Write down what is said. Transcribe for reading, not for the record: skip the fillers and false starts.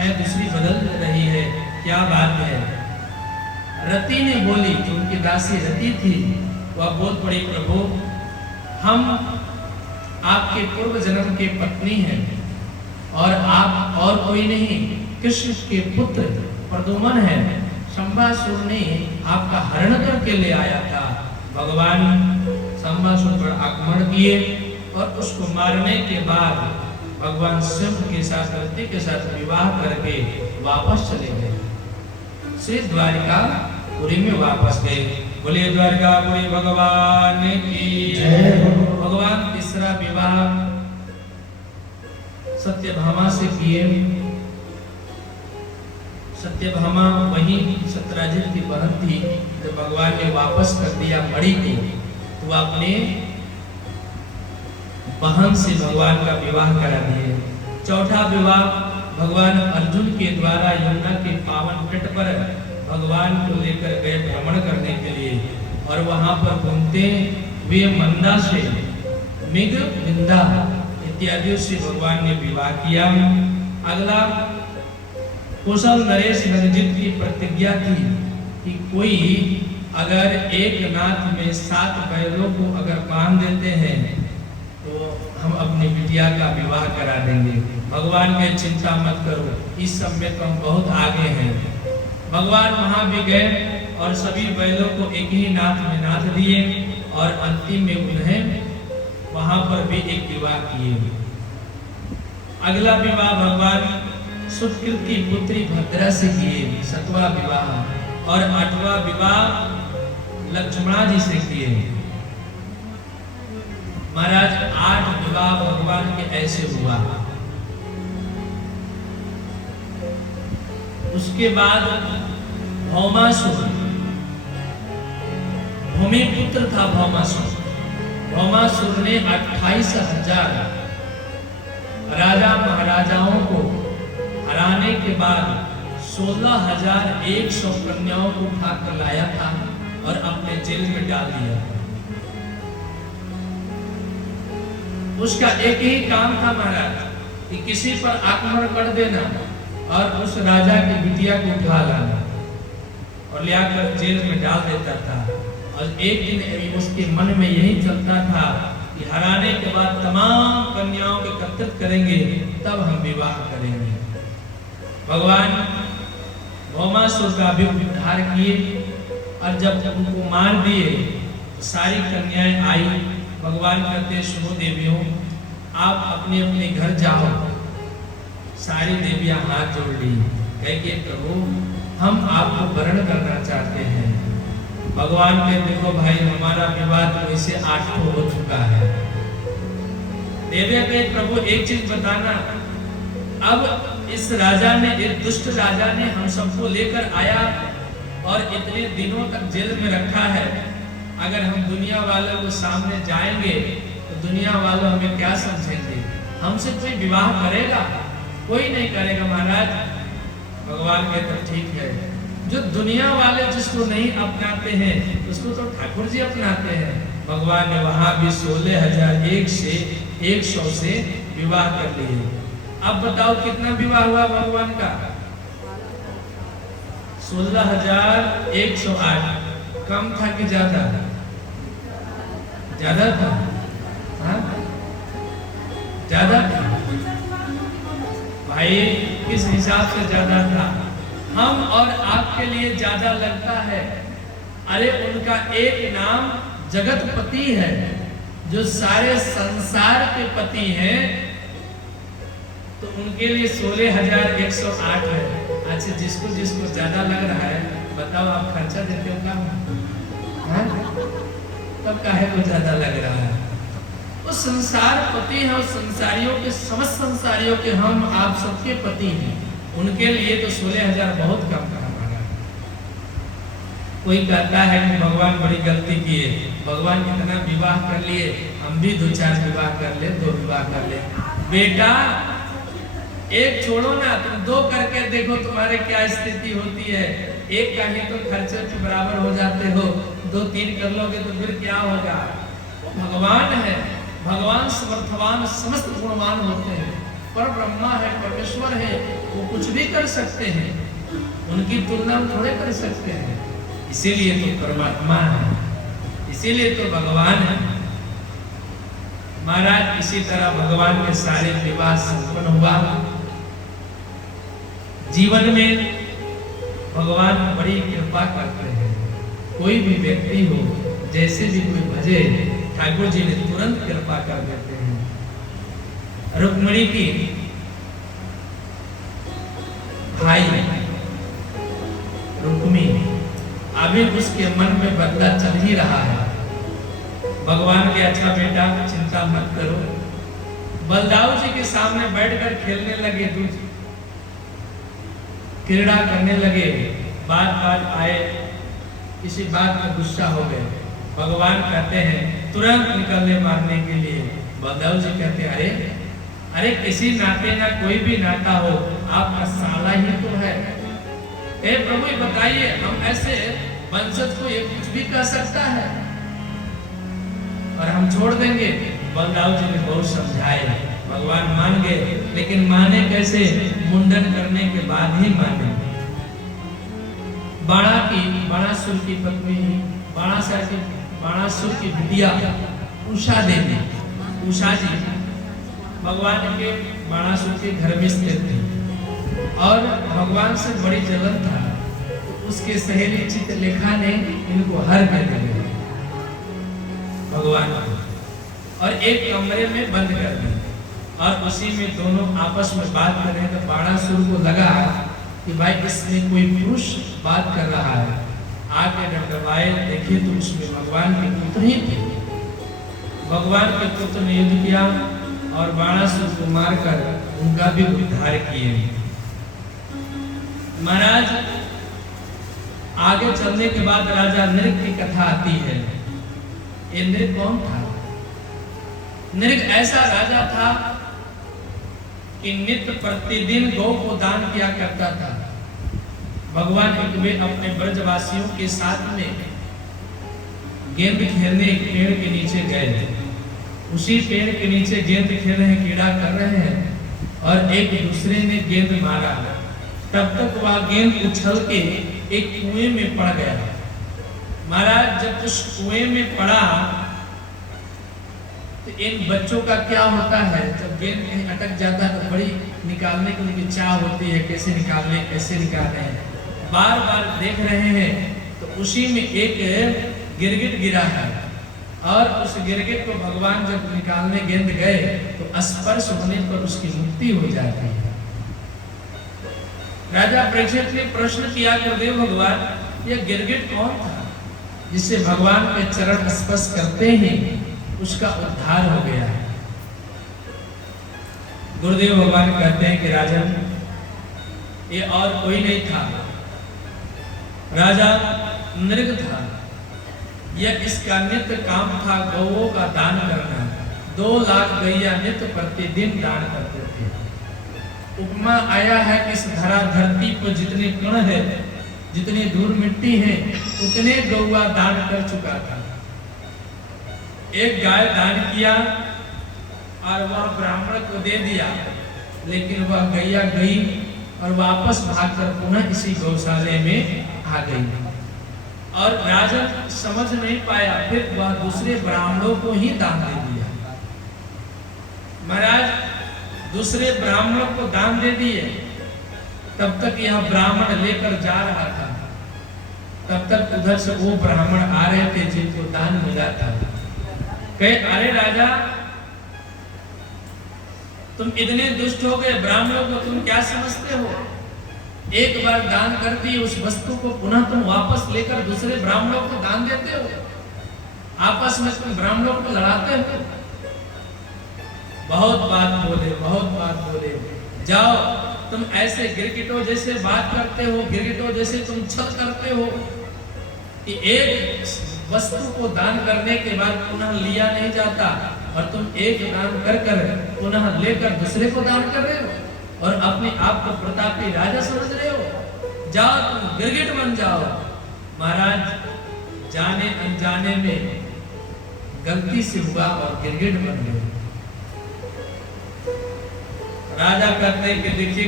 छाया दूसरी बदल रही है, क्या बात है। रति ने बोली, जो उनकी दासी रति थी, वह बोल पड़ी, प्रभु हम आपके पूर्व जन्म के पत्नी हैं और आप और कोई नहीं, कृष्ण के पुत्र प्रद्युम्न हैं। शंबासुर ने आपका हरण करके ले आया था। भगवान शंबासुर पर आक्रमण किए और उसको मारने के बाद भगवान स्वयं के साथ रति के साथ विवाह करके वापस चले गए, श्री द्वारिकापुरी में वापस गए। बोलिए द्वारिकापुरी भगवान की जय। भगवान तीसरा विवाह सत्यभामा से किए। सत्यभामा वही सत्यराजित की बहन थी। जब भगवान ने वापस कर दिया मणि को, तो अपने बहन से भगवान का विवाह करा दिए। चौथा विवाह भगवान अर्जुन के द्वारा यमुना के पावन तट पर भगवान को लेकर गए भ्रमण करने के लिए, और वहां पर घूमते वे मंदा से मिग विंदा इत्यादि से भगवान ने विवाह किया। अगला कुशल नरेश नरजित की प्रतिज्ञा थी कि कोई अगर एक नाथ में 7 बैलों को अगर बांध देते हैं तो हम अपनी बिटिया का विवाह करा देंगे। भगवान के चिंता मत करो, इस सब में तो हम बहुत आगे हैं। भगवान वहां भी गए और सभी बैलों को एक ही नाथ में नाथ दिए, और अंतिम में उन्हें वहां पर भी एक विवाह किए। अगला विवाह भगवान सुकृत की पुत्री भद्रा से किए, 7वां विवाह, और 8वां विवाह लक्ष्मणा जी से किए। महाराज 8 विवाह भगवान के ऐसे हुआ। उसके बाद भौमासुर, भूमिपुत्र था भौमासुर। भौमासुर ने 28,000 राजा महाराजाओं को हराने के बाद 16,100 कन्याओं को उठाकर लाया था और अपने जेल में डाल दिया। उसका एक ही काम था महाराज कि किसी पर आक्रमण कर देना और उस राजा की बिटिया को उठा लाना और ले आकर जेल में डाल देता था। और एक दिन उसके मन में यही चलता था कि हराने के बाद तमाम कन्याओं को एकत्रित करेंगे, तब हम विवाह करेंगे। भगवान भौमासुर का भी उद्धार किए, और जब उनको मार दिए तो सारी कन्याएं आई। भगवान कहते, सुनो देवियों, आप अपने अपने घर जाओ। सारी देवियां हाथ जोड़ ली, कहे प्रभु हम आपको वर्ण करना चाहते हैं। भगवान के देखो भाई, हमारा विवाह तो इसे 8 हो चुका है। देवियां कहे, प्रभु एक चीज बताना, अब इस राजा ने, एक दुष्ट राजा ने हम सबको लेकर आया और इतने दिनों तक जेल में रखा है। अगर हम दुनिया वालों को सामने जाएंगे तो दुनिया वालों हमें क्या समझेंगे? हमसे कोई विवाह करेगा? कोई नहीं करेगा महाराज। भगवान कहते ठीक है, जो दुनिया वाले जिसको नहीं अपनाते हैं उसको तो ठाकुर जी अपनाते हैं। भगवान ने वहां भी 16,100 से विवाह कर लिए। अब बताओ कितना विवाह हुआ भगवान का? 16,108। कम था कि ज्यादा? ज्यादा था। हाँ? ज्यादा था भाई, किस हिसाब से ज्यादा था? हम और आपके लिए ज्यादा लगता है। अरे उनका एक नाम जगतपति है, जो सारे संसार के पति हैं, तो उनके लिए 16,108 है। अच्छा, जिसको जिसको ज्यादा लग रहा है बताओ, आप खर्चा देते हो क्या? तब काहे को ज्यादा लग रहा है? वो संसार पति है, और संसारियों के, समस्त संसारियों के हम आप सबके पति हैं। उनके लिए तो 16,000 बहुत कम था हमारा। कोई कहता है कि भगवान बड़ी गलती किए, भगवान इतना विवाह कर लिए, हम भी 2-4 विवाह कर ले, 2 विवाह कर ले। बेटा एक छोड़ो ना, तुम 2 करके देखो तुम्हारे क्या स्थिति होती है। एक का ही तो खर्चे के बराबर हो जाते हो, 2-3 कर लोगे तो फिर क्या होगा? वो भगवान है, भगवान समर्थवान समस्त गुणवान होते हैं। पर ब्रह्मा है, परमेश्वर है, वो कुछ भी कर सकते हैं, उनकी तुलना हम थोड़े कर सकते हैं। इसीलिए तो परमात्मा है, इसीलिए तो भगवान है। महाराज इसी तरह भगवान के सारे विवाह संपन्न हुआ। जीवन में भगवान बड़ी कृपा करते हैं। कोई भी व्यक्ति हो, जैसे भी कोई भजे, ठाकुर जी ने तुरंत कृपा कर देते हैं। रुक्मिणी की भाई रुक्मी, अभी उसके मन में बदला चल ही रहा है। भगवान के अच्छा बेटा चिंता मत करो। बलदाऊ जी के सामने बैठकर खेलने लगे, दूध क्रीड़ा करने लगे। बात बात आए, किसी बात में गुस्सा हो गए। भगवान कहते हैं तुरंत निकलने मारने के लिए। बलदाऊ जी कहते हैं अरे अरे किसी नाते ना कोई भी नाता हो, आपका साला ही तो है। ए प्रभु बताइए, हम ऐसे वंशज को ये कुछ भी कह सकता है और हम छोड़ देंगे? बलदाऊ जी ने बहुत समझाए, भगवान मान गए, लेकिन माने कैसे? मुंडन करने के बाद ही माने। बाणासुर की पत्नी, बाणासुर की बिटिया उषा देवी, उषा जी भगवान के बाणासुर के घर में स्थित थी और भगवान से बड़ी जलन था, तो उसके सहेली चित्रलेखा ने इनको हर में दे दिया भगवान को, और एक कमरे में बंद कर दिया। और उसी में दोनों आपस में बात कर रहे हैं। तो बाणासुर को लगा कि भाई इसमें कोई पुरुष बात कर रहा है। आके डगडगाए, देखे तो उसमें भगवान के पुत्र ही थे। भगवान के पुत्र ने युद्ध किया और बाणासुर को मारकर उनका भी उद्धार किए। महाराज आगे चलने के बाद राजा नृग की कथा आती है। ये नृग कौन था? नृग ऐसा राजा था कि नित्य प्रतिदिन गौ को दान किया करता था। भगवान एक वे अपने ब्रजवासियों के साथ में गेंद खेलने एक पेड़ के नीचे गए। उसी पेड़ के नीचे गेंद खेल रहे हैं, कीड़ा कर रहे हैं, और एक दूसरे ने गेंद मारा। तब तक वह गेंद उछल के एक कुएं में पड़ गया। महाराज जब उस कुएं में पड़ा तो इन बच्चों का क्या होता है, जब गेंद कहीं अटक जाता है तो बड़ी निकालने के लिए चाह होती है, कैसे निकालने कैसे निकालने, बार बार देख रहे हैं। तो उसी में एक गिरगिट गिरा है, और उस गिरगिट को भगवान जब निकालने गेंद गए तो स्पर्श होने पर उसकी मुक्ति हो जाती है। राजा परीक्षित ने प्रश्न किया, गुरुदेव भगवान यह गिरगिट कौन था जिससे भगवान के चरण स्पर्श करते ही उसका उद्धार हो गया है? गुरुदेव भगवान कहते हैं कि राजन, ये और कोई नहीं था, राजा नृग था। यह इसका नित्य काम था गौओं का दान करना। 2 लाख गैया नित्य प्रतिदिन दान करते थे। उपमा आया है कि इस धरती पर जितने कण है, जितनी धूल मिट्टी है, उतने गौआ दान कर चुका था। एक गाय दान किया और वह ब्राह्मण को दे दिया, लेकिन वह गैया गई और वापस भागकर पुनः इसी गौशाले में आ गई। और राजन समझ नहीं पाया, फिर वह दूसरे ब्राह्मणों को ही दान दे दिया। महाराज दूसरे ब्राह्मणों को दान दे दिए। तब तक यह ब्राह्मण लेकर जा रहा था, तब तक उधर से वो ब्राह्मण आ रहे थे जिनको दान मिला था। कहे अरे राजा, तुम इतने दुष्ट हो गए, ब्राह्मणों को तुम क्या समझते हो? एक बार दान कर दी उस वस्तु को पुनः तुम वापस लेकर दूसरे ब्राह्मणों को दान देते हो? आपस में तुम ब्राह्मणों को लड़ाते हो? बहुत बात बोले, बहुत बात बोले। जाओ, तुम ऐसे गिरगिटों जैसे बात करते हो, गिरगिटों जैसे तुम छल करते हो कि एक वस्तु को दान करने के बाद पुनः लिया नहीं जाता, और तुम एक दान कर कर पुनः लेकर दूसरे को दान कर रहे हो और अपने आप को प्रतापी राजा समझ रहे हो। जाओ, तुम गिरगिट बन जाओ। महाराज जाने अनजाने में गलती से हुआ और गिरगिट बन गए। राजा कहते हैं कि देखिए